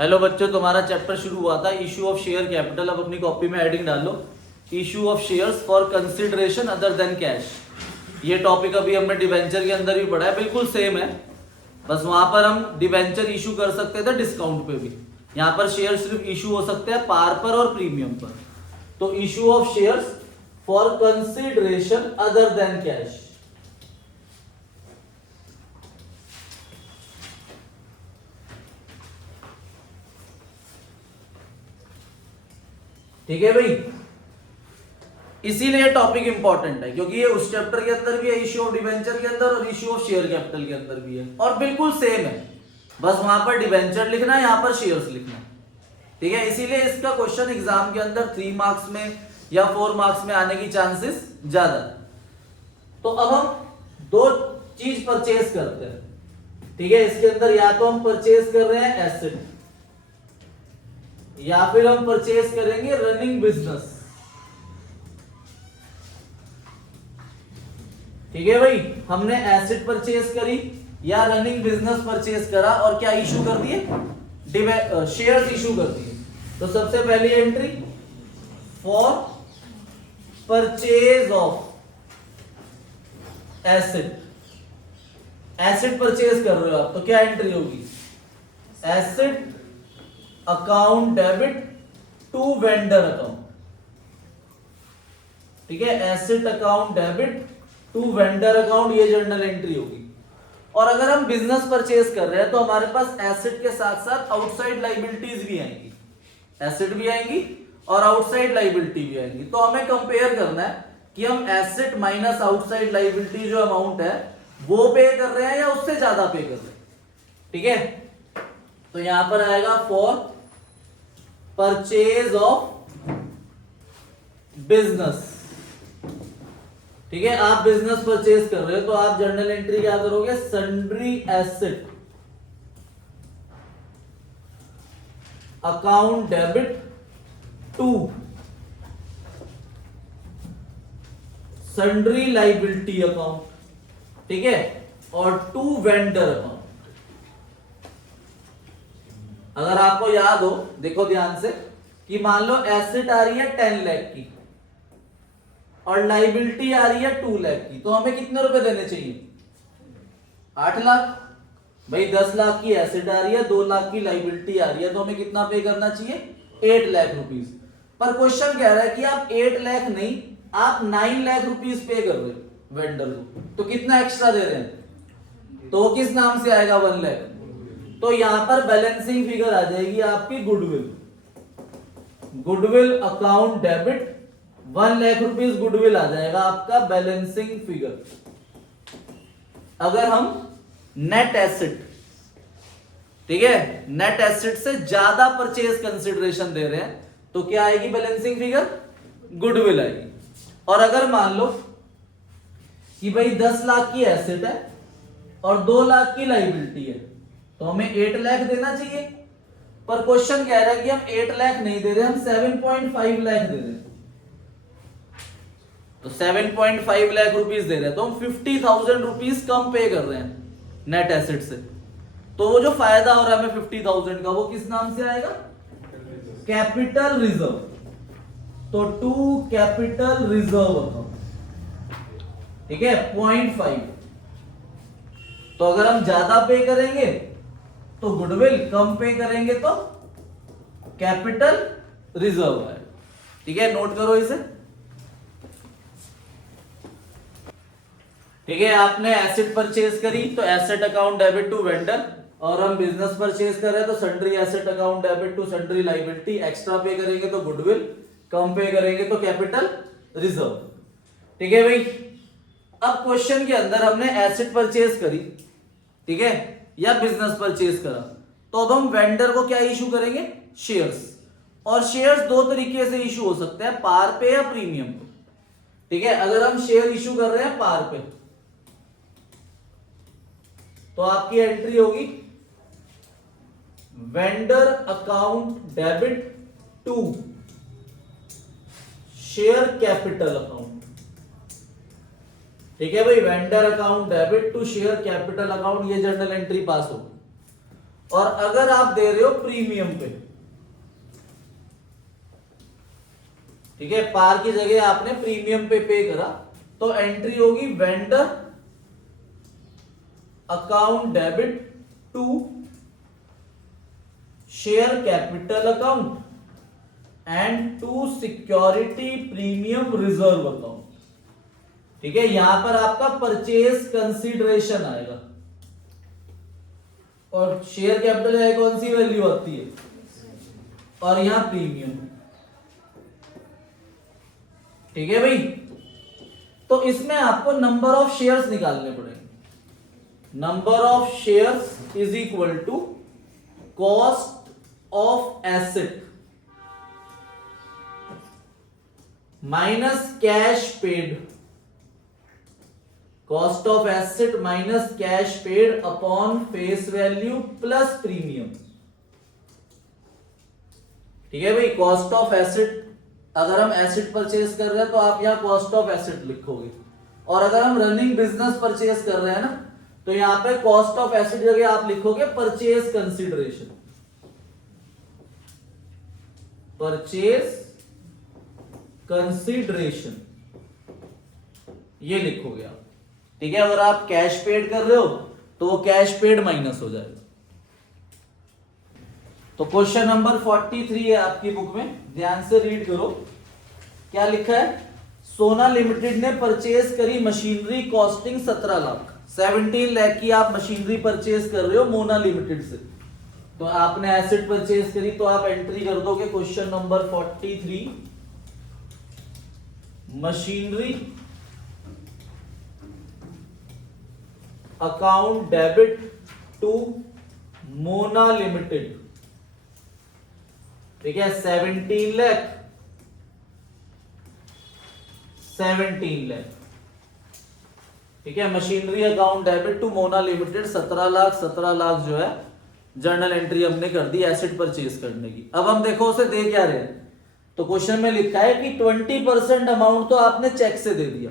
Hello बच्चों, तुम्हारा chapter शुरू हुआ था इशू ऑफ शेयर कैपिटल। अब अपनी कॉपी में हेडिंग डाल लो, issue of shares for consideration other than cash. ये टॉपिक अभी हमने डिवेंचर के अंदर भी पढ़ा है, बिल्कुल सेम है, बस वहां पर हम डिवेंचर इशू कर सकते थे डिस्काउंट पे भी। यहाँ पर शेयर सिर्फ इशू हो सकते हैं पार पर और प्रीमियम पर। तो issue of shares for consideration other than cash. ठीक है भाई, इसीलिए टॉपिक इंपॉर्टेंट है क्योंकि ये उस चैप्टर के अंदर भी है, इशू ऑफ डिवेंचर के अंदर, और इशू ऑफ शेयर कैपिटल के अंदर भी है, और बिल्कुल सेम है, बस वहां पर डिवेंचर लिखना है, यहां पर शेयर्स लिखना है। ठीक है, इसीलिए इसका क्वेश्चन एग्जाम के अंदर 3 मार्क्स में या 4 मार्क्स में आने की चांसेस ज्यादा। तो अब हम दो चीज परचेज करते हैं। ठीक है, इसके अंदर या तो हम परचेज कर रहे हैं एसेट या फिर हम परचेज करेंगे रनिंग बिजनेस। ठीक है भाई, हमने एसेट परचेज करी या रनिंग बिजनेस परचेज करा और क्या इशू कर दिए, शेयर्स इशू कर दिए। तो सबसे पहली entry for purchase of asset, asset purchase कर रहे हो आप, तो क्या एंट्री होगी, asset account debit to vendor account. ठीक है, asset account debit to vendor account, ये जर्नल एंट्री होगी। और अगर हम बिजनेस परचेज कर रहे हैं तो हमारे पास एसेट के साथ साथ आउटसाइड लाइबिलिटीज भी आएंगी, एसेट भी आएंगी और आउटसाइड लाइबिलिटी भी आएंगी। तो हमें कंपेयर करना है कि हम एसेट माइनस आउटसाइड लाइबिलिटी जो अमाउंट है वो पे कर रहे हैं या उससे ज्यादा पे कर रहे हैं। ठीक है, तो यहां पर आएगा फॉर परचेज ऑफ बिजनेस। ठीक है, आप बिजनेस परचेज कर रहे हो तो आप जर्नल एंट्री क्या करोगे, sundry asset account debit to sundry liability account. ठीक है, और टू वेंडर अकाउंट। अगर आपको याद हो, देखो ध्यान से, कि मान लो एसेट आ रही है 10 लाख की और लाइबिलिटी आ रही है 2 लाख की, तो हमें कितने रुपए देने चाहिए, 8 लाख। भाई 10 लाख की एसेट आ रही है, 2 लाख की लाइबिलिटी आ रही है, तो हमें कितना पे करना चाहिए, 8 लाख रुपीस। पर क्वेश्चन कह रहा है कि आप 8 लाख नहीं, आप 9 लाख रुपीस पे कर रहे हो वेंडर को, तो कितना एक्स्ट्रा दे रहे हैं, तो किस नाम से आएगा, 1 लाख। तो यहां पर बैलेंसिंग फिगर आ जाएगी आपकी goodwill, goodwill account debit 1 lakh rupees goodwill आ जाएगा आपका बैलेंसिंग फिगर। अगर हम नेट एसेट, ठीक है, नेट एसेट से ज्यादा परचेज कंसिडरेशन दे रहे हैं तो क्या आएगी बैलेंसिंग फिगर, गुडविल आएगी। और अगर मान लो कि भाई 10 लाख की एसेट है और 2 लाख की लाइबिलिटी है, तो हमें 8 लाख देना चाहिए। पर क्वेश्चन कह रहा है कि हम 8 लाख नहीं दे रहे, हम 7.5 लाख दे रहे हैं। तो 7.5 लाख रुपीस दे रहे हैं तो हम 50,000 रुपीस कम पे कर रहे हैं नेट एसेट से। तो वो जो फायदा हो रहा है हमें 50,000 का, वो किस नाम से आएगा, कैपिटल रिजर्व। तो टू कैपिटल रिजर्व अकाउंट। ठीक है, 0.5। तो अगर हम ज्यादा पे करेंगे तो गुडविल, कम पे करेंगे तो कैपिटल रिजर्व है। ठीक है, नोट करो इसे। ठीक है, आपने एसेट परचेज करी तो asset account debit to vendor, और हम बिजनेस परचेज कर रहे हैं तो sundry asset account debit to sundry liability. Extra pay करेंगे तो गुडविल, कम पे करेंगे तो कैपिटल रिजर्व। ठीक है भाई, अब क्वेश्चन के अंदर हमने एसेट परचेज करी, ठीक है, या बिजनेस परचेज करा, तो अब हम वेंडर को क्या इशू करेंगे, शेयर्स। और शेयर्स दो तरीके से इशू हो सकते हैं, पार पे या प्रीमियम पे। ठीक है, अगर हम शेयर इशू कर रहे हैं पार पे तो आपकी एंट्री होगी vendor account debit to share capital account. ठीक है भाई, vendor account debit to share capital account, ये जर्नल एंट्री पास होगी। और अगर आप दे रहे हो प्रीमियम पे, ठीक है, पार की जगह आपने प्रीमियम पे करा, तो एंट्री होगी vendor account debit to share capital account and to security premium reserve account. ठीक है, यहां पर आपका परचेज कंसीडरेशन आएगा और शेयर कैपिटल है कौन सी वैल्यू आती है, और यहां प्रीमियम। ठीक है भाई, तो इसमें आपको नंबर ऑफ शेयर्स निकालने पड़ेंगे। Number of shares is equal to cost of asset minus cash paid, cost of asset minus cash paid upon face value plus premium. ठीक है भाई, कॉस्ट ऑफ एसेट, अगर हम एसेट परचेज कर रहे हैं तो आप यहां कॉस्ट ऑफ एसेट लिखोगे, और अगर हम रनिंग बिजनेस परचेज कर रहे हैं ना, तो यहां पे कॉस्ट ऑफ एसेट जगह आप लिखोगे परचेज कंसीडरेशन, परचेज कंसीडरेशन ये लिखोगे आप। ठीक है, अगर आप कैश पेड कर रहे हो तो वो कैश पेड माइनस हो जाएगा। तो क्वेश्चन नंबर 43 है आपकी बुक में, ध्यान से रीड करो। क्या लिखा है, सोना लिमिटेड ने परचेज करी मशीनरी कॉस्टिंग 17 लाख, 17 लाख की आप मशीनरी परचेज कर रहे हो मोना लिमिटेड से, तो आपने एसेट परचेज करी, तो आप एंट्री कर दोगे question number 43, machinery account debit to Mona limited. ठीक है, 17 लाख, 17 लाख। ठीक है, machinery account debit to Mona limited 17 lakh, 17 lakh जो है जर्नल एंट्री हमने कर दी एसेट परचेज करने की। अब हम देखो उसे दे क्या रहे हैं, तो क्वेश्चन में लिखा है कि 20% अमाउंट तो आपने चेक से दे दिया,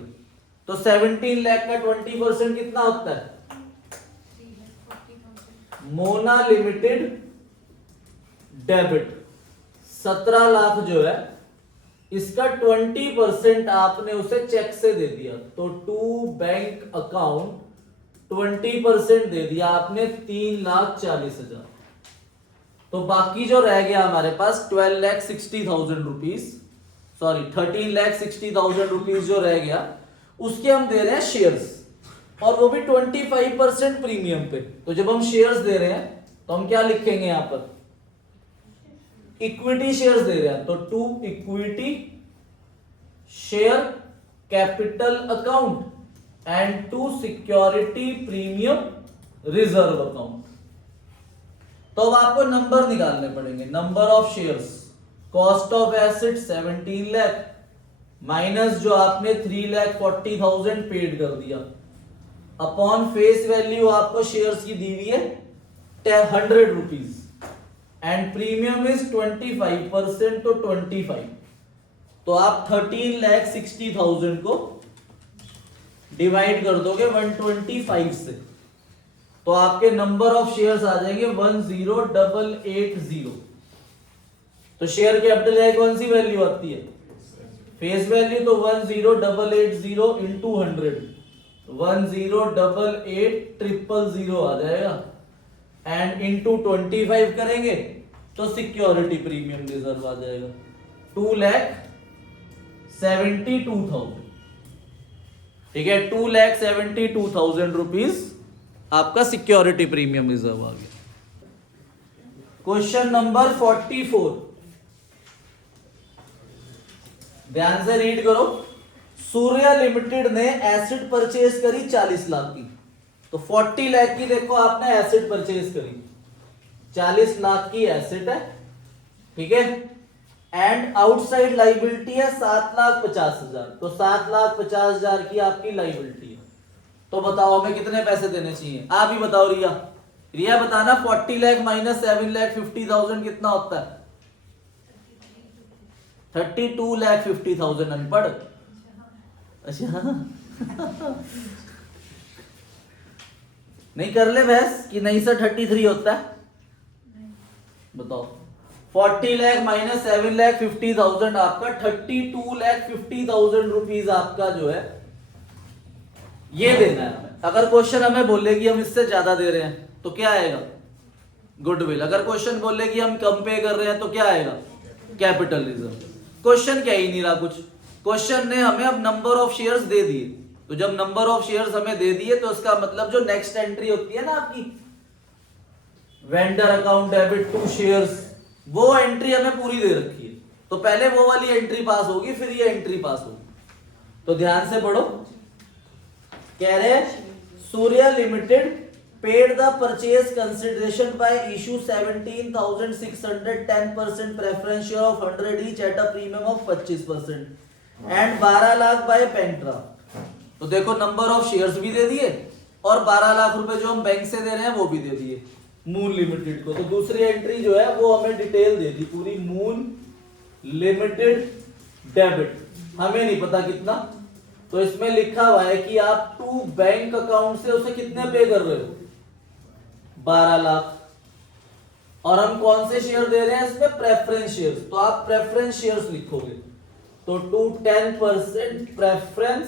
तो 17 लाख का 20% कितना होता है, मोना लिमिटेड डेबिट 17 लाख जो है इसका 20% आपने उसे चेक से दे दिया, तो टू बैंक अकाउंट 20% दे दिया आपने 3,40,000। तो बाकी जो रह गया हमारे पास 12,60,000 रुपीज, सॉरी 13,60,000 रुपीज जो रह गया, उसके हम दे रहे हैं शेयर्स, और वो भी 25% प्रीमियम पे। तो जब हम शेयर्स दे रहे हैं तो हम क्या लिखेंगे यहां पर, इक्विटी शेयर्स दे रहे हैं, तो to equity share capital account and to security premium reserve account. तो अब आपको नंबर निकालने पड़ेंगे, number of shares, cost of asset 17 lakh minus जो आपने 3,40,000 पेड कर दिया, अपॉन फेस वैल्यू आपको शेयर्स की दी हुई है 100 रुपीज, एंड प्रीमियम इज 25%, तो 25, तो आप 13,60,000 को डिवाइड कर दोगे 125 से, तो आपके नंबर ऑफ शेयर्स आ जाएंगे 10,880। तो शेयर कैपिटल है कौन सी वैल्यू आती है, फेस वैल्यू, तो 10,880 इंटू 100, 10,880 आ जाएगा, एंड इंटू 25 करेंगे तो सिक्योरिटी प्रीमियम रिजर्व आ जाएगा 2,72,000। ठीक है, 2,72,000 रुपीज आपका सिक्योरिटी प्रीमियम रिजर्व आ गया। क्वेश्चन नंबर 44, ध्यान से रीड करो। सूर्या लिमिटेड ने एसेट परचेज करी 40 लाख की, तो 40 लाख की देखो आपने एसेट परचेज करी, 40 लाख की एसेट है, ठीक है, एंड आउटसाइड लाइबिलिटी है 7,50,000, तो 7,50,000 की आपकी लाइबिलिटी है। तो बताओ हमें कितने पैसे देने चाहिए, आप ही बताओ रिया, रिया बताना 40 लाख माइनस 7,50,000 कितना होता है, 32,50,000। अनपढ़, अच्छा नहीं कर ले बहस कि नहीं सर 33 होता है, बताओ 40 लाख माइनस 7,50,000 आपका 32,50,000 रुपीज आपका जो है ये देना है हमें। अगर क्वेश्चन हमें बोले कि हम इससे ज्यादा दे रहे हैं तो क्या आएगा? गुडविल। अगर क्वेश्चन बोले कि हम कम पे कर रहे हैं तो क्या आएगा? Capital reserve. क्वेश्चन क्या ही नहीं रहा कुछ, क्वेश्चन ने हमें अब नंबर ऑफ शेयर्स दे दिए, तो जब नंबर ऑफ शेयर्स हमें दे दिए तो इसका मतलब जो नेक्स्ट एंट्री होती है ना आपकी vendor account debit to shares, वो एंट्री हमें पूरी दे रखी है, तो पहले वो वाली एंट्री पास होगी फिर ये एंट्री पास होगी। तो ध्यान से पढ़ो, कह रहे Surya limited paid the purchase consideration by issue 17,600 10% preference share of 100 each at a premium of 25% and 12 lakh by bank draft. तो देखो नंबर ऑफ शेयर्स भी दे दिए और 12 लाख रुपए जो हम बैंक से दे रहे हैं वो भी दे दिए मून लिमिटेड को। तो दूसरी एंट्री जो है वो हमें डिटेल दे दी पूरी, मून लिमिटेड डेबिट, हमें नहीं पता कितना, तो इसमें लिखा हुआ है कि आप टू बैंक अकाउंट से उसे कितने पे कर रहे हो? 12 लाख। और हम कौन से शेयर दे रहे हैं इसमें? प्रेफरेंस शेयर्स, तो आप प्रेफरेंस शेयर्स लिखोगे तो to 10% preference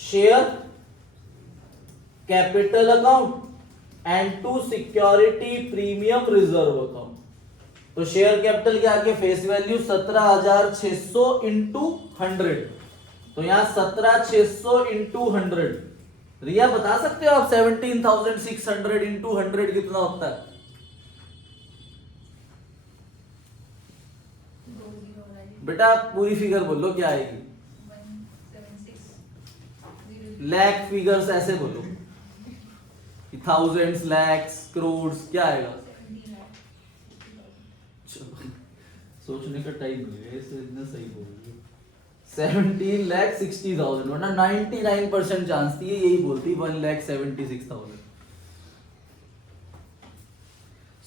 share capital account and to security premium reserve account. तो शेयर कैपिटल के आगे फेस वैल्यू 17,600 इंटू 100, तो यहां 17,600 इंटू 100। रिया बता सकते हो आप 17,600 इंटू 100 कितना होता है? बेटा पूरी फिगर बोलो क्या आएगी? लाख फिगर्स ऐसे बोलो, थाउजेंड्स, लैक्स, करोड्स, क्या आएगा? सोचने का टाइम मिलेगा, इतना सही बोल रही हो। 17,60,000, वरना 99% चांस थी यही बोलती 1,76,000।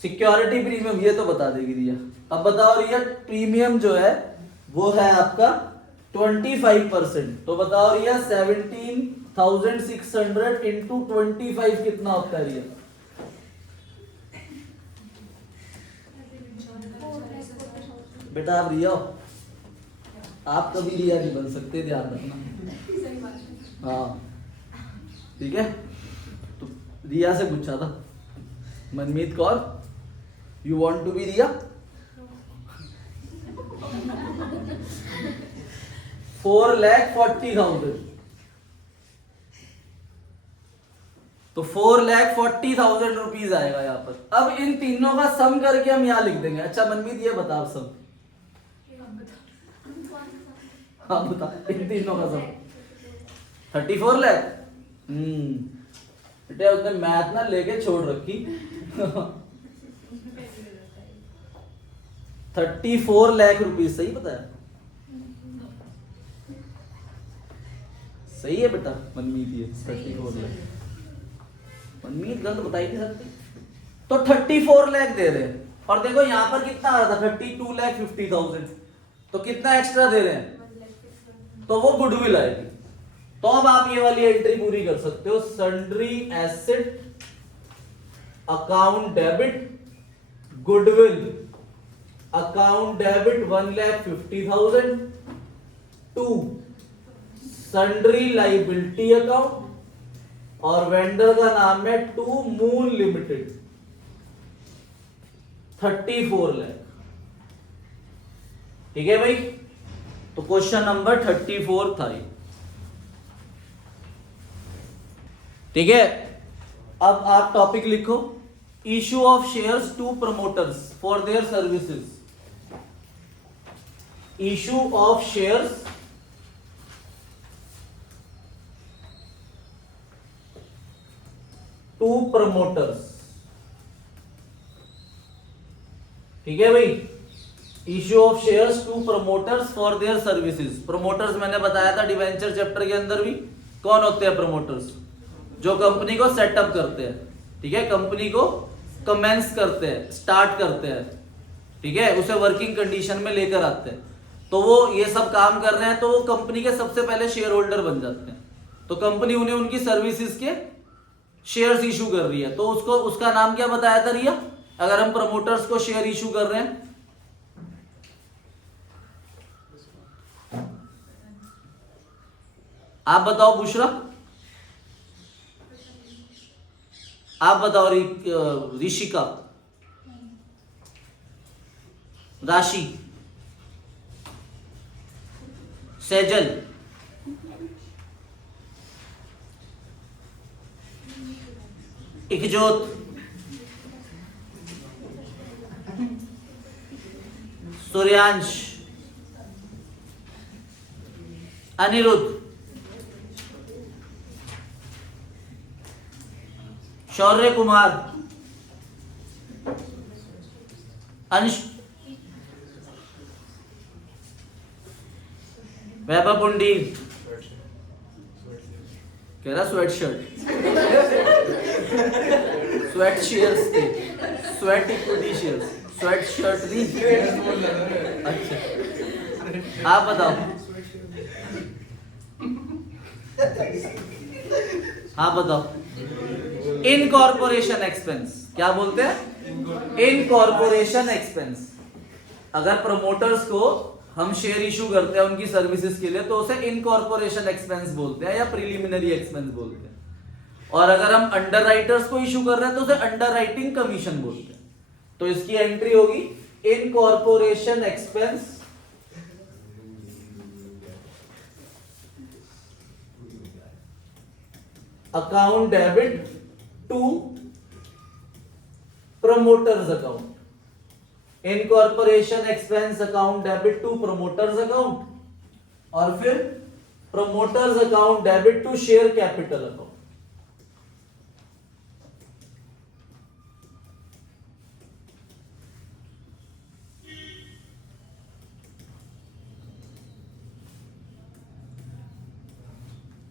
सिक्योरिटी प्रीमियम ये तो बता देगी रिया। अब बताओ रिया, प्रीमियम जो है वो है आपका 25%, तो बताओ रिया 17,600 इंटू 25 कितना होता है रिया? बेटा आप रिया हो, आप कभी रिया नहीं बन सकते, ध्यान रखना। हाँ ठीक है, तो रिया से पूछा था Manmeet Kaur, you want to be Riya? 4,40,000, तो 4,40,000 रुपीज आएगा यहाँ पर। अब इन तीनों का सम करके हम यहाँ लिख देंगे। अच्छा मनमीत ये बताओ सम, हाँ बता, इन तीनों का सम 34 लाख। बेटा उसने मैथ ना लेके छोड़ रखी। 34 लाख रुपीज, सही बताया? सही है बेटा मनमीत, ये 34 लाख। मनमीत गलत बताई नहीं सकती। तो 34 लाख दे रहे हैं, और देखो यहां पर कितना आ रहा था 32,50,000, तो कितना एक्स्ट्रा दे रहे हैं, तो वो गुडविल आएगी। तो अब आप ये वाली एंट्री पूरी कर सकते हो, sundry asset account debit goodwill account debit 1,50,000 to sundry liability account और वेंडर का नाम है टू मून लिमिटेड 34 लाख। ठीक है भाई, तो क्वेश्चन नंबर 34 था ये। ठीक है, अब आप टॉपिक लिखो, issue of shares to promoters for their services. Issue of shares to promoters. ठीक है भाई, issue of shares to promoters for their services. Promoters मैंने बताया था डिवेंचर चैप्टर के अंदर भी, कौन होते हैं प्रमोटर्स? जो कंपनी को सेटअप करते हैं, ठीक है, कंपनी को कमेंस करते हैं, स्टार्ट करते हैं, ठीक है, उसे वर्किंग कंडीशन में लेकर आते हैं। तो वो ये सब काम कर रहे हैं तो वो कंपनी के सबसे पहले शेयर होल्डर बन जाते हैं। तो कंपनी उन्हें उनकी सर्विसेज के शेयर्स इशू कर रही है, तो उसको उसका नाम क्या बताया था रिया? अगर हम प्रमोटर्स को शेयर इशू कर रहे हैं, आप बताओ बुशरा, आप बताओ ऋषिका, राशि, सेजल, इकजोत, सूर्यांश, अनिरुद्ध, शौर्य कुमार, अंश, वैभव पुंडी, कह रहा स्वेट शर्ट, स्वेट शेयर्स थे, sweat equity shares, sweat shirt नहीं। अच्छा आप बताओ, आप बताओ। इनकॉर्पोरेशन एक्सपेंस क्या बोलते हैं? Incorporation expense. अगर प्रमोटर्स को हम शेयर इशू करते हैं उनकी सर्विसेज के लिए तो उसे इनकॉर्पोरेशन एक्सपेंस बोलते हैं या प्रिलिमिनरी एक्सपेंस बोलते हैं। और अगर हम अंडरराइटर्स को इशू कर रहे हैं तो उसे अंडरराइटिंग कमीशन बोलते हैं। तो इसकी एंट्री होगी incorporation expense account debit to promoters account. Incorporation expense account debit to promoters account और फिर promoters account debit to share capital account.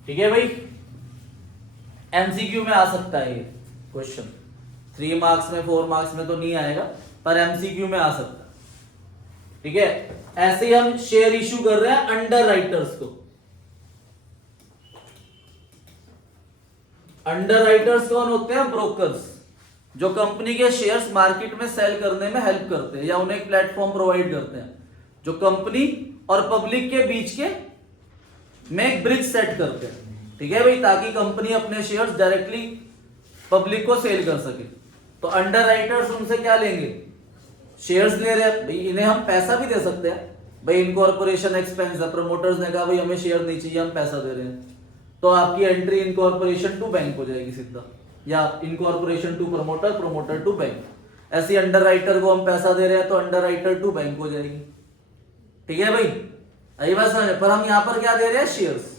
ठीक है भाई, एमसीक्यू में आ सकता है ये क्वेश्चन। 3 मार्क्स में 4 मार्क्स में तो नहीं आएगा पर एमसीक्यू में आ सकता है। ठीक है, ऐसे ही हम शेयर इशू कर रहे हैं अंडर राइटर्स को। अंडर राइटर्स कौन होते हैं? ब्रोकर्स, जो कंपनी के शेयर्स मार्केट में सेल करने में हेल्प करते हैं या उन्हें एक प्लेटफॉर्म प्रोवाइड करते हैं, जो कंपनी और पब्लिक के बीच के में एक ब्रिज सेट करते हैं। ठीक है भाई, ताकि कंपनी अपने शेयर्स डायरेक्टली पब्लिक को सेल कर सके। तो अंडर राइटर्स उनसे क्या लेंगे? शेयर्स ले रहे हैं भाई, इन्हें हम पैसा भी दे सकते हैं भाई, इनकॉर्पोरेशन एक्सपेंस है, प्रमोटर्स ने कहा भाई हमें शेयर नहीं चाहिए, हम पैसा दे रहे हैं, तो आपकी एंट्री इनकॉर्पोरेशन टू बैंक हो जाएगी सीधा, या incorporation to promoter, promoter to bank. ऐसी अंडर राइटर को हम पैसा दे रहे हैं तो अंडर राइटर टू बैंक हो जाएगी। ठीक है भाई, आई बात समझ। पर हम यहां पर क्या दे रहे हैं? शेयर्स।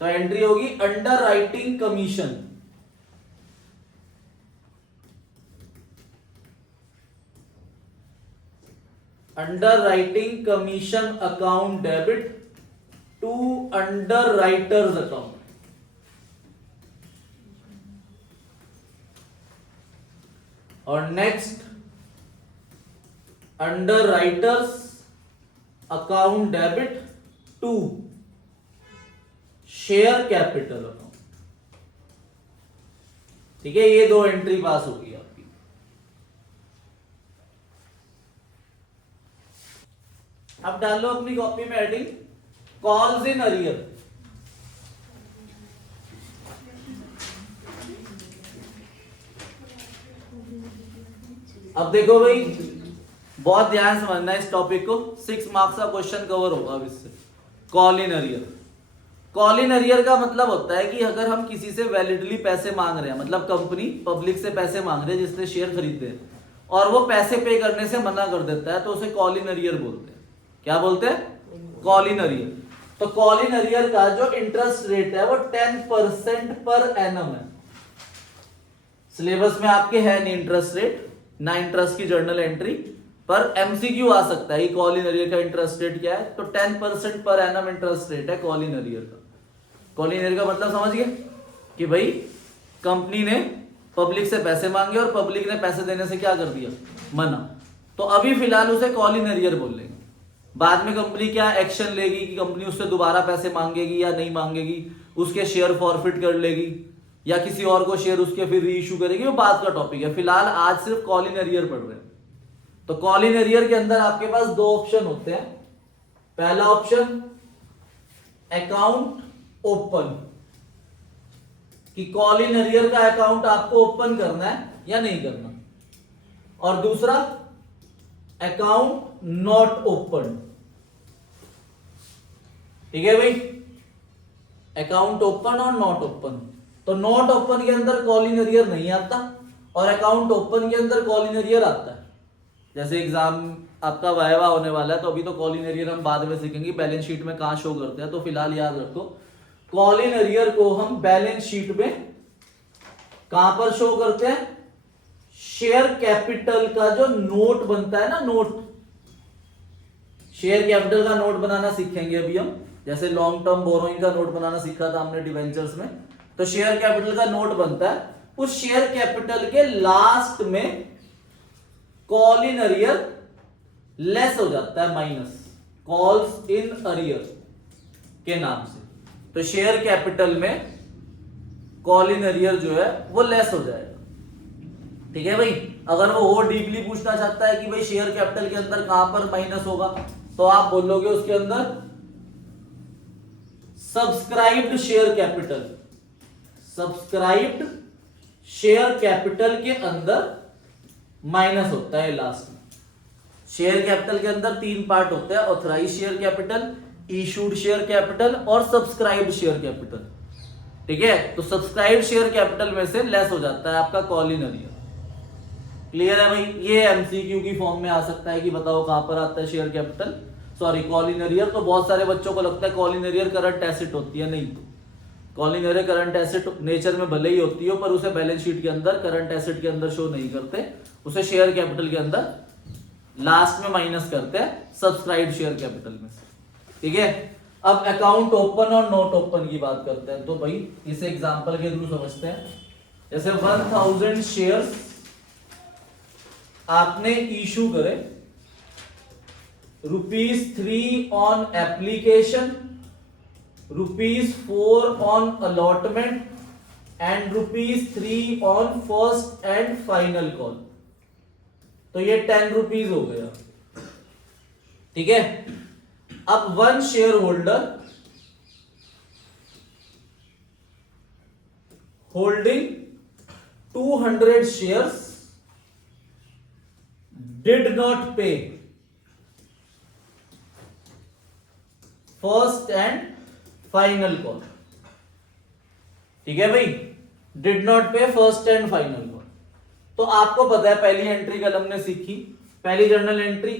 तो एंट्री होगी underwriting commission. Underwriting commission account debit to underwriters account. और next, underwriters account debit to share capital account. ठीक है, ये 2 एंट्री पास होगी आपकी। अब डाल लो अपनी कॉपी में हेडिंग कॉल्स इन अरियर। अब देखो भाई, बहुत ध्यान से समझना है इस टॉपिक को, 6 मार्क्स का क्वेश्चन कवर होगा अब इससे। Call in arrear. Call in arrear का मतलब होता है कि अगर हम किसी से वैलिडली पैसे मांग रहे हैं, मतलब कंपनी पब्लिक से पैसे मांग रहे हैं जिससे शेयर खरीदते हैं, और वो पैसे पे करने से मना कर देता है, तो उसे कॉल इन अरियर बोलते हैं। क्या बोलते हैं? Call in arrear. तो कॉल इन अरियर का जो इंटरेस्ट रेट है वो 10% पर एनम है। सिलेबस में आपके है नहीं इंटरेस्ट रेट, ना इंटरेस्ट की जर्नल एंट्री, पर एमसीक्यू आ सकता है कॉल इन अरियर का इंटरेस्ट रेट क्या है। तो 10% पर एनम इंटरेस्ट रेट है कॉल इन अरियर का। कॉल इन अरियर का मतलब समझ गए कि भाई कंपनी ने पब्लिक से पैसे मांगे और पब्लिक ने पैसे देने से क्या कर दिया? मना। तो अभी फिलहाल उसे कॉल इन अरियर बोल लेंगे। बाद में कंपनी क्या एक्शन लेगी कि कंपनी उससे दोबारा पैसे मांगेगी या नहीं मांगेगी, उसके शेयर फॉरफिट कर लेगी, या किसी और को शेयर उसके फिर री इशू करेगी, वो बात का टॉपिक है। फिलहाल आज सिर्फ कॉल इन एरियर पढ़ रहे हैं। तो कॉल इन एरियर के अंदर आपके पास दो ऑप्शन होते हैं। पहला ऑप्शन अकाउंट ओपन, कि कॉल इन एरियर का अकाउंट आपको ओपन करना है या नहीं करना, और दूसरा अकाउंट नॉट ओपन। ठीक है भाई, अकाउंट ओपन और नॉट ओपन। तो नॉट ओपन के अंदर कॉल इन एरियर नहीं आता और अकाउंट ओपन के अंदर कॉल इन एरियर आता है। जैसे एग्जाम आपका वाइवा होने वाला है, तो अभी तो कॉल इन एरियर हम बाद में सीखेंगे बैलेंस शीट में कहां शो करते हैं। तो फिलहाल याद रखो, कॉल इन एरियर को हम बैलेंस शीट में कहां पर शो करते हैं, शेयर कैपिटल का जो नोट बनता है ना, नोट, शेयर कैपिटल का नोट बनाना सीखेंगे अभी हम। जैसे लॉन्ग टर्म बोरोइंग का नोट बनाना सीखा था हमने डिवेंचर्स में, तो शेयर कैपिटल का नोट बनता है। उस शेयर कैपिटल के लास्ट में कॉल इन अरियर लेस हो जाता है, माइनस कॉल्स इन अरियर के नाम से। तो शेयर कैपिटल में कॉल इन अरियर जो है वो लेस हो जाएगा। ठीक है भाई, अगर वो और डीपली पूछना चाहता है कि भाई शेयर कैपिटल के अंदर कहां पर माइनस होगा, तो आप बोलोगे उसके अंदर subscribed share capital, subscribed share capital के अंदर माइनस होता है लास्ट में। शेयर कैपिटल के अंदर तीन पार्ट होते हैं, authorise share capital, issued share capital और सब्सक्राइब्ड शेयर कैपिटल। ठीक है, तो सब्सक्राइब्ड शेयर कैपिटल में से लेस हो जाता है आपका कॉल इन अरियर। क्लियर है भाई, ये एमसीक्यू की फॉर्म में आ सकता है कि बताओ कहां पर आता है share capital, sorry call in arrear. तो बहुत सारे बच्चों को लगता है call in arrear current asset होती है, नहीं। Call in arrear current asset nature में भले ही होती हो, पर उसे बैलेंस शीट के अंदर करंट एसेट के अंदर शो नहीं करते, उसे शेयर कैपिटल के अंदर लास्ट में माइनस करते हैं सब्सक्राइब्ड शेयर कैपिटल में। ठीक है, अब अकाउंट ओपन और नॉट ओपन की बात करते हैं। तो भाई इसे एग्जांपल के थ्रू समझते हैं। जैसे 1000 शेयर्स आपने इशू करे, ₹3 on application, ₹4 on allotment and ₹3 on first and final call. तो ये 10 रुपीज हो गया। ठीक है, अब one share holder holding 200 shares did not पे फर्स्ट एंड फाइनल कॉल। ठीक है भाई, डिड नॉट पे फर्स्ट एंड फाइनल कॉल। तो आपको पता है पहली एंट्री कल हमने सीखी, पहली जर्नल एंट्री,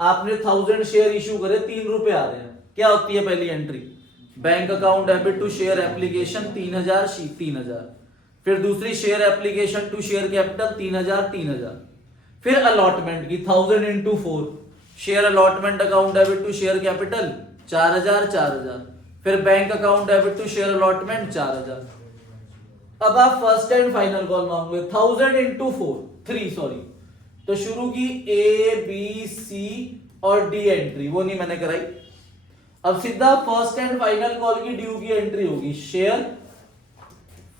आपने 1000 शेयर इशू करे, 3 रुपए आ रहे हैं। क्या होती है पहली entry, bank account debit to share application 3000 शीट 3000, फिर दूसरी share application to share capital 3000 3000, फिर अलॉटमेंट की 1000 into 4, share allotment account debit to share capital 4000 4000, फिर bank account debit to share allotment 4000। अब आप फर्स्ट एंड फाइनल कॉल मांगोगे 1000 into 4 3 sorry, तो शुरू की ए बी सी और डी एंट्री, वो नहीं मैंने कराई। अब सीधा फर्स्ट एंड फाइनल कॉल की ड्यू की एंट्री होगी, share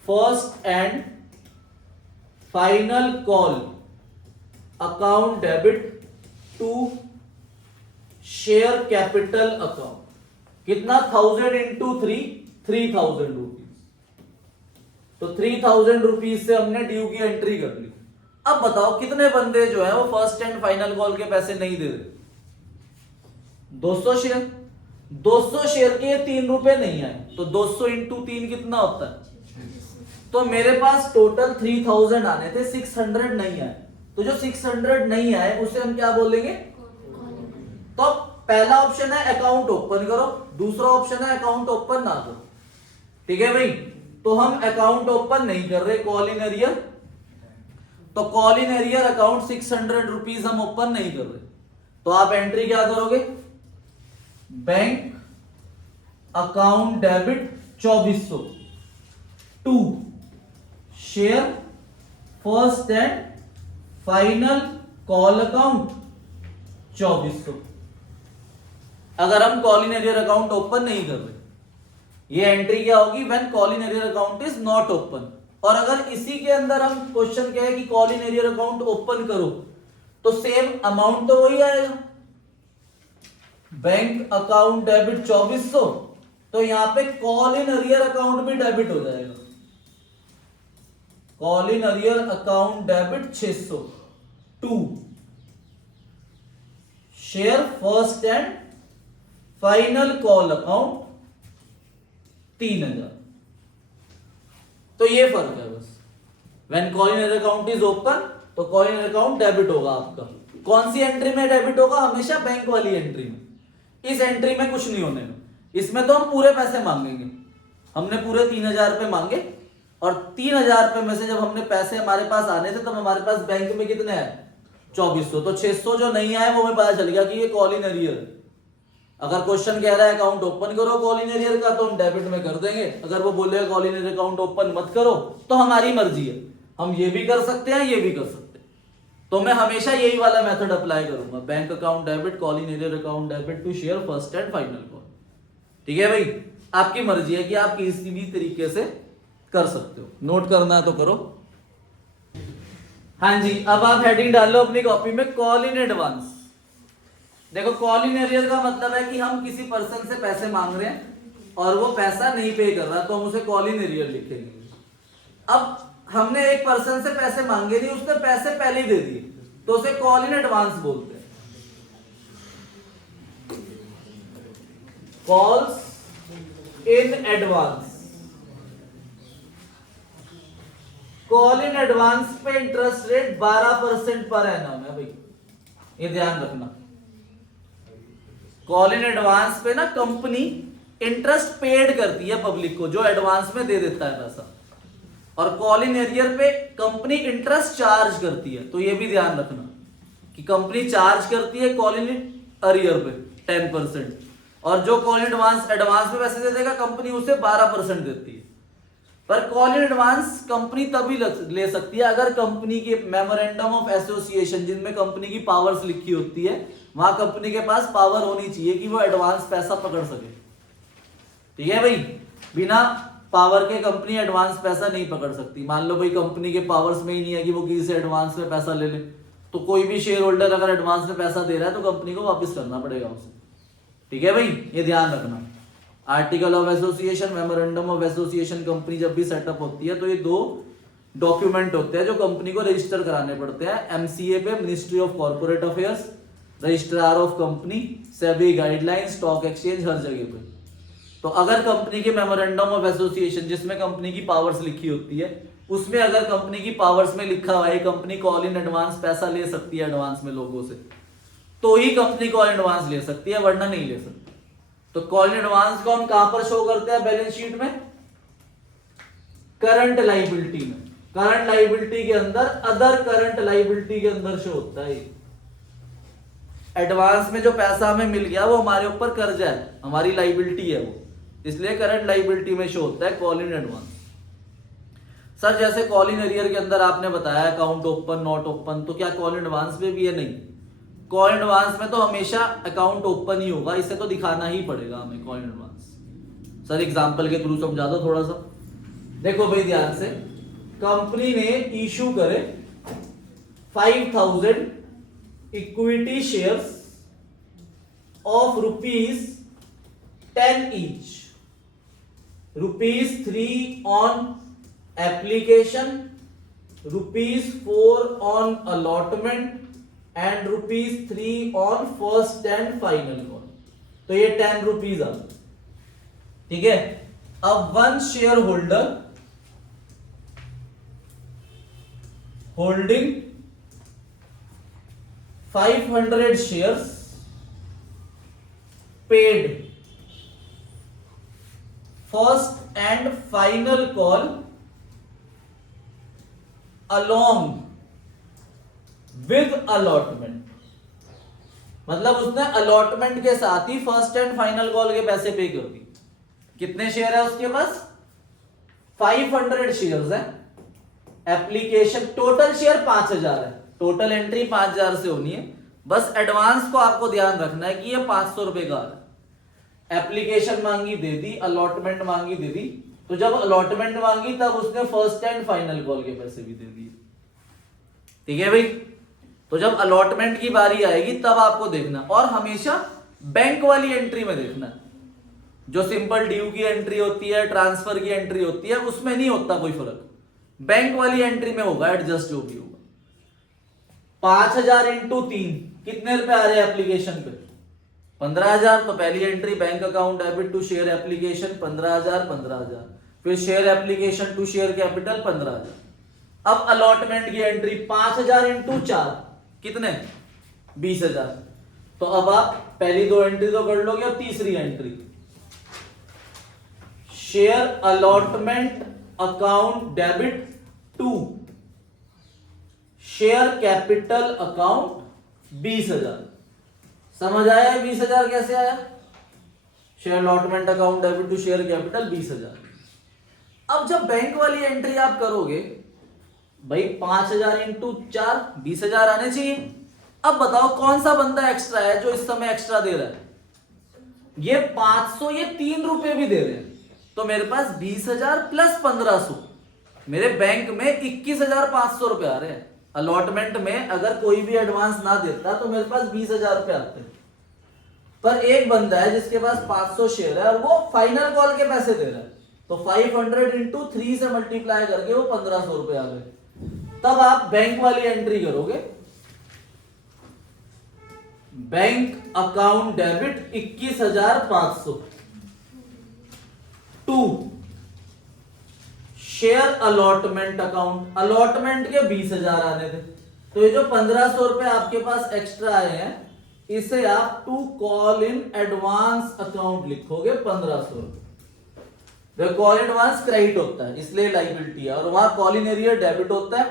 first and final call account debit to share capital account. कितना, 1000 इंटू 3 3000 रुपीज। तो 3000 रुपीज से हमने ड्यू की एंट्री कर ली। अब बताओ कितने बंदे जो है वो फर्स्ट एंड फाइनल कॉल के पैसे नहीं दे रहे, 200 शेयर। 200 शेयर के 3 रुपए नहीं आए, तो 200 इंटू 3 कितना होता है, तो मेरे पास टोटल 3000 आने थे, 600 नहीं आए। तो जो 600 नहीं आए उसे हम क्या बोलेंगे, तो पहला ऑप्शन है अकाउंट ओपन करो, दूसरा ऑप्शन है अकाउंट ओपन ना करो। ठीक है भाई, तो हम अकाउंट ओपन नहीं कर रहे, कॉल इन एरियर। तो call in arrear account 600 rupees हम ओपन नहीं कर रहे, तो आप एंट्री क्या करोगे, bank account debit 2400 to share first and final call account 2400। अगर हम call in arrear account open नहीं कर रहे, ये एंट्री क्या होगी, when call in arrear account is not open. और अगर इसी के अंदर हम क्वेश्चन कहे कि call in arrear account open करो तो सेम अमाउंट तो वही आएगा। बैंक अकाउंट डेबिट 2400, तो यहां पे कॉल इन अरियर अकाउंट भी डेबिट हो जाएगा। Call in arrear account debit 600 to share first and final call account 3000। तो ये फर्क है बस। When call in arrear account is open तो call in arrear account debit होगा आपका। कौन सी एंट्री में डेबिट होगा? हमेशा बैंक वाली एंट्री में। इस एंट्री में कुछ नहीं होने में। इसमें तो हम पूरे पैसे मांगेंगे। हमने पूरे 3000 रुपए मांगे और 3000 रुपए में से जब हमने पैसे हमारे पास आने थे तब हमारे पास बैंक में कितने आए? 2400। तो 600 जो नहीं आए वो हमें पता चल गया कि ये कॉल इन अरियर। अगर क्वेश्चन कह रहा है अकाउंट ओपन करो कॉल इन अरियर का तो हम डेबिट में कर देंगे। अगर वो बोलेगा call in arrear account open मत करो तो हमारी मर्जी है, हम ये भी कर सकते हैं ये भी कर सकते हैं। तो मैं हमेशा यही वाला मेथड अप्लाई करूंगा, bank account debit call in arrear account debit to share first and final call. ठीक है भाई, आपकी मर्जी है कि आप किसी भी तरीके से कर सकते हो। नोट करना है तो करो। हाँ जी, अब आप हेडिंग डाल लो अपनी कॉपी में, कॉल इन एडवांस। देखो कॉल इन एरियर का मतलब है कि हम किसी पर्सन से पैसे मांग रहे हैं और वो पैसा नहीं पे कर रहा तो हम उसे कॉल इन एरियर लिखेंगे। अब हमने एक पर्सन से पैसे मांगे नहीं, उसने पैसे पहले ही दे दिए तो उसे कॉल इन एडवांस बोलते हैं। Calls in advance. Call in advance पे इंटरेस्ट रेट 12% पर एनम है भाई, ये ध्यान रखना। कॉल इन एडवांस पे ना कंपनी इंटरेस्ट पेड करती है पब्लिक को, जो एडवांस में दे देता है पैसा, और कॉल इन एरियर पे कंपनी इंटरेस्ट चार्ज करती है। तो ये भी ध्यान रखना कि कंपनी चार्ज करती है कॉल इन एरियर पे 10%, और जो कॉल इन एडवांस में पैसे दे देगा कंपनी उसे 12% देती है। पर कॉल इन एडवांस कंपनी तभी ले सकती है अगर कंपनी के मेमोरेंडम ऑफ एसोसिएशन, जिनमें कंपनी की पावर्स लिखी होती है, वहां कंपनी के पास पावर होनी चाहिए कि वो एडवांस पैसा पकड़ सके। ठीक है भाई, बिना पावर के कंपनी एडवांस पैसा नहीं पकड़ सकती। मान लो भाई कंपनी के पावर्स में ही नहीं है कि वो किसी से एडवांस में पैसा ले ले, तो कोई भी शेयर होल्डर अगर एडवांस में पैसा दे रहा है तो कंपनी को वापस करना पड़ेगा उसे। ठीक है भाई, ये ध्यान रखना। Article of association, memorandum of association, company जब भी सेटअप होती है तो ये 2 डॉक्यूमेंट होते हैं जो कंपनी को रजिस्टर कराने पड़ते हैं। एमसीए पे ministry of corporate affairs, registrar of company, SEBI guideline, stock exchange, हर जगह पे। तो अगर कंपनी के मेमोरेंडम ऑफ एसोसिएशन, जिसमें कंपनी की पावर्स लिखी होती है, उसमें अगर कंपनी की पावर्स में लिखा हुआ है कंपनी कॉल इन एडवांस पैसा ले सकती है एडवांस में लोगों से, तो ही कंपनी कॉल इन एडवांस ले सकती है, वरना नहीं ले सकती। तो कॉल इन एडवांस को हम कहां पर शो करते हैं? बैलेंस शीट में, करंट लाइबिलिटी में। करंट लाइबिलिटी के अंदर, अदर करंट लाइबिलिटी के अंदर शो होता है। एडवांस में जो पैसा हमें मिल गया वो हमारे ऊपर कर्जा है, हमारी लाइबिलिटी है वो, इसलिए करंट लाइबिलिटी में शो होता है कॉल इन एडवांस। सर जैसे कॉल इन एरियर के अंदर आपने बताया अकाउंट ओपन नॉट ओपन, तो क्या कॉल इन एडवांस में भी है? नहीं, कॉल इन एडवांस में तो हमेशा अकाउंट ओपन ही होगा, इसे तो दिखाना ही पड़ेगा हमें call in advance. Sir example के थ्रू समझा दो थोड़ा सा। देखो भाई ध्यान से, कंपनी ने इशू करे 5000 equity shares of ₹10 each, ₹3 on application, ₹4 on allotment and ₹3 on first and final call। तो ये 10 रुपीज आ, ठीक है। अब one share holder holding 500 shares paid first and final call along with allotment। मतलब उसने अलॉटमेंट के साथ ही फर्स्ट एंड फाइनल कॉल के पैसे पे कर दिए। कितने शेयर है उसके पास? 500 शेयर्स है। एप्लीकेशन टोटल शेयर 5000 है, टोटल एंट्री 5000 से होनी है। बस एडवांस को आपको ध्यान रखना है कि ये 500 रुपए का है। एप्लीकेशन मांगी दे दी, अलॉटमेंट मांगी दे दी, तो जब अलॉटमेंट मांगी तब उसने फर्स्ट एंड फाइनल कॉल के पैसे भी दे दिए। ठीक है भाई, तो जब अलॉटमेंट की बारी आएगी तब आपको देखना, और हमेशा बैंक वाली एंट्री में देखना। जो सिंपल ड्यू की एंट्री होती है, ट्रांसफर की एंट्री होती है, उसमें नहीं होता कोई फर्क, बैंक वाली एंट्री में होगा एडजस्ट जो भी होगा। 5000 इंटू 3 कितने रुपए आ रहे हैं एप्लीकेशन पे? 15000। तो पहली entry bank account debit to share application 15000 15000, फिर share application to share capital 15000। अब अलॉटमेंट की एंट्री 5000 इंटू 4 कितने? 20000। तो अब आप पहली दो एंट्री तो कर लोगे, अब तीसरी entry share allotment account debit to share capital account 20000। समझ आया 20000 कैसे आया? Share allotment account debit to share capital 20000। अब जब बैंक वाली एंट्री आप करोगे भाई 5000 इंटू 4 20000 आने चाहिए। अब बताओ कौन सा बंदा एक्स्ट्रा है जो इस समय एक्स्ट्रा दे रहा है? ये 500, ये 3 रुपए भी दे रहे हैं, तो मेरे पास 20000 प्लस 1500, मेरे बैंक में 21500 रुपए आ रहे हैं। अलॉटमेंट में अगर कोई भी एडवांस ना देता तो मेरे पास 20000 रुपए आते, पर एक बंदा है जिसके पास 500 शेयर है और वो फाइनल कॉल के पैसे दे रहा है, तो 500 इंटू 3 से मल्टीप्लाई करके वो 1500 रुपए आ गए। तब आप बैंक वाली एंट्री करोगे, bank account debit 21500 to share allotment account, allotment के 20000 आने थे, तो ये जो 1500 रुपए आपके पास एक्स्ट्रा आए हैं इसे आप to call in advance account लिखोगे 1500 रुपए। कॉल एडवांस क्रेडिट होता है इसलिए लाइबिलिटी है, और वहां कॉल इन एरियर डेबिट होता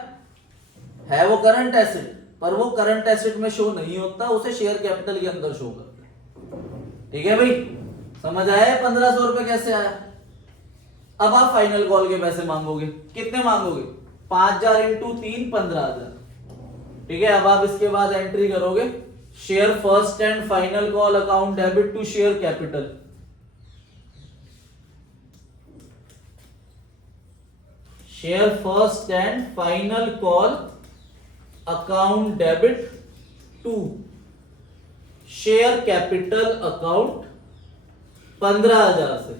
है वो करंट एसेट, पर वो करंट एसेट में शो नहीं होता, उसे शेयर कैपिटल के अंदर शो करता है। ठीक है भाई, समझ आया 1500 रुपए कैसे आया? अब आप फाइनल कॉल के पैसे मांगोगे, कितने मांगोगे? 5000 इंटू 3 15000। ठीक है, अब आप इसके बाद एंट्री करोगे share first and final call account debit to share capital, share first and final call account debit to share capital account 15000 से।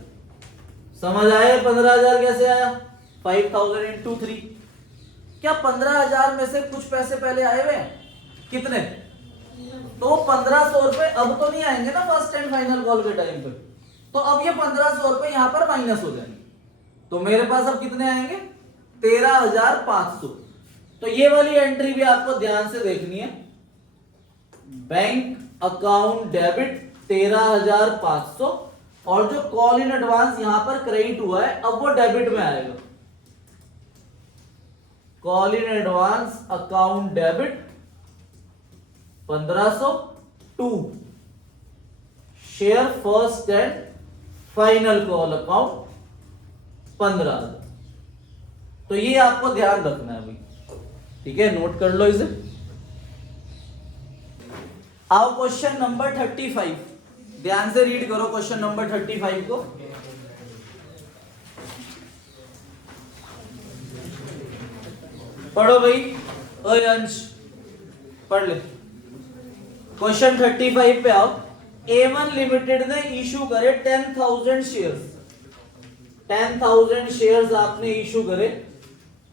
समझ आए 15000 कैसे आया? 5000 इंटू 3। क्या 15000 में से कुछ पैसे पहले आए हुए हैं? कितने? तो 1500 रुपए अब तो नहीं आएंगे ना फर्स्ट एंड फाइनल कॉल के टाइम पे, तो अब ये 1500 रुपए यहां पर माइनस हो जाएंगे, तो मेरे पास अब कितने आएंगे? 13500। तो ये वाली एंट्री भी आपको ध्यान से देखनी है, बैंक अकाउंट डेबिट 13500, और जो कॉल इन एडवांस यहां पर क्रेडिट हुआ है अब वो डेबिट में आएगा। Call in advance account debit 1500 to share first and final call account 15000। तो ये आपको ध्यान रखना है भाई, ठीक है, नोट कर लो इसे। आओ क्वेश्चन नंबर 35, ध्यान से रीड करो क्वेश्चन नंबर 35 को। पढ़ो भाई, ओए अंश पढ़ ले। क्वेश्चन 35 पे आओ। A1 लिमिटेड ने इशू करे 10,000 शेयर्स, 10,000 शेयर्स आपने इशू करे,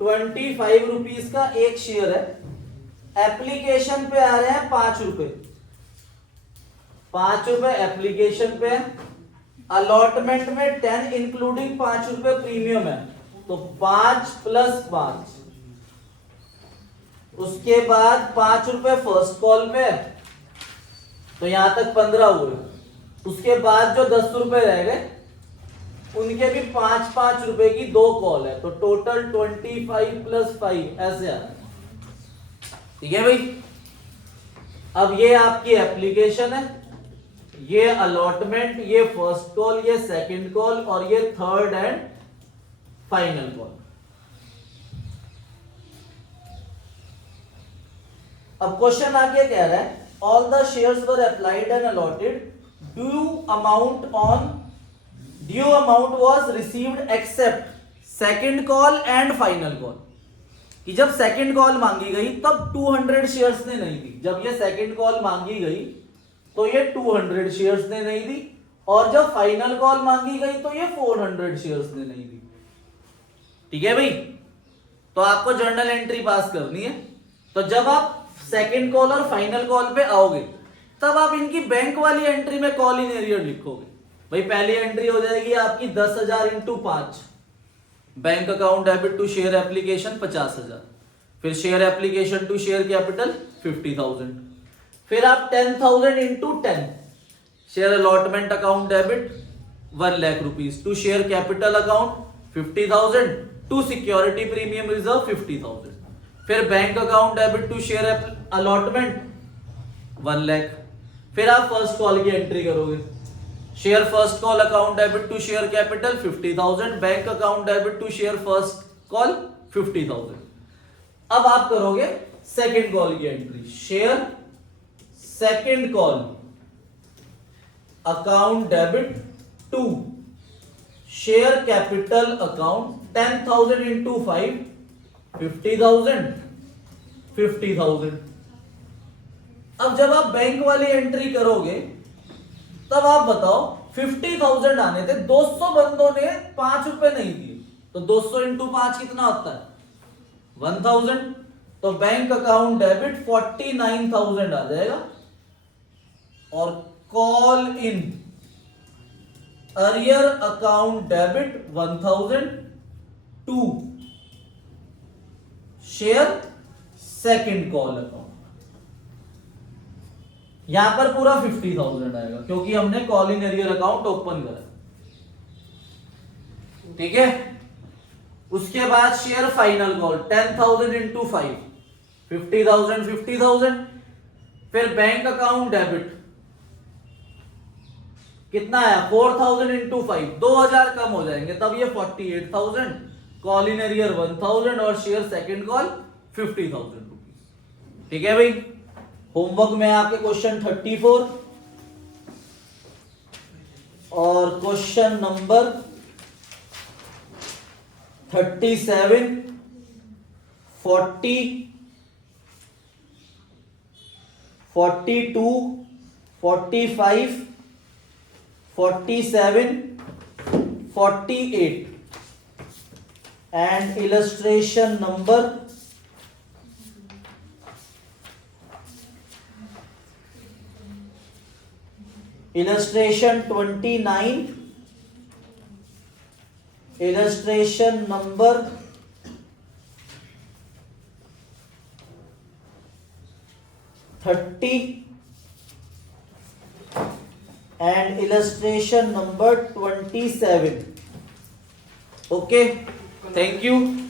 25 रुपीज का एक शेयर है। एप्लीकेशन पे आ रहे हैं 5 रुपए, 5 रुपए एप्लीकेशन पे, अलॉटमेंट में 10 इंक्लूडिंग 5 रुपए प्रीमियम है, तो 5 प्लस 5, उसके बाद 5 रुपए फर्स्ट कॉल पे, तो यहां तक 15 हुए। उसके बाद जो 10 रुपए रह गए उनके भी 5-5 रुपए की 2 कॉल है, तो टोटल 25 प्लस 5 ऐसे आ रहा है। ठीक है भाई, अब ये आपकी एप्लीकेशन है, ये अलॉटमेंट, ये फर्स्ट कॉल, ये सेकंड कॉल, और ये थर्ड एंड फाइनल कॉल। अब क्वेश्चन आगे कह रहा है all the shares were applied and allotted due amount on due amount was received accept second call and final call, कि जब सेकंड कॉल मांगी गई तब 200 शेयर्स ने नहीं दी। जब ये सेकंड कॉल मांगी गई तो ये 200 शेयर्स ने नहीं दी, और जब फाइनल कॉल मांगी गई तो ये 400 शेयर्स ने नहीं दी। ठीक है भाई, तो आपको जर्नल एंट्री पास करनी है। तो जब आप सेकंड कॉल और फाइनल कॉल पे आओगे तब आप इनकी बैंक वाली एंट्री में कॉल इन एरियर लिखोगे। भाई पहली एंट्री हो जाएगी आपकी 10,000 into 5, bank account debit to share application 50,000, फिर share application to share capital 50,000, फिर आप 10,000 into 10 share allotment account debit 1 lakh rupees to share capital account 50,000 to security premium reserve 50,000, फिर bank account debit to share allotment 1 lakh. फिर आप first call की entry करोगे, share first call account debit to share capital 50,000, bank account debit to share first call 50,000। अब आप करोगे second call की entry, share second call account debit to share capital account 10,000 into 5 50,000 50,000। अब जब आप bank वाली एंट्री करोगे तब आप बताओ 50,000 आने थे, 200 बंदों ने 5 रुपए नहीं दिए, तो 200 इंटू 5 कितना होता है 1,000, तो बैंक अकाउंट डेबिट 49,000 आ जाएगा। और call in arrear account debit 1,000 to share second call account. यहां पर पूरा 50,000 आएगा क्योंकि हमने call in arrear account open करा। ठीक है, उसके बाद शेयर फाइनल कॉल 10,000 इंटू 5 50,000 50,000, फिर बैंक अकाउंट डेबिट कितना आया 4,000 इंटू 5 2,000 कम हो जाएंगे तब ये 48,000, कॉल इन एरियर 1,000 और शेयर सेकंड कॉल 50,000 रुपीज। ठीक है भाई, होमवर्क में आपके क्वेश्चन 34 और question number 37 40 42 45 47 48 and illustration number 29, illustration number 30 and illustration number 27. Okay, thank you.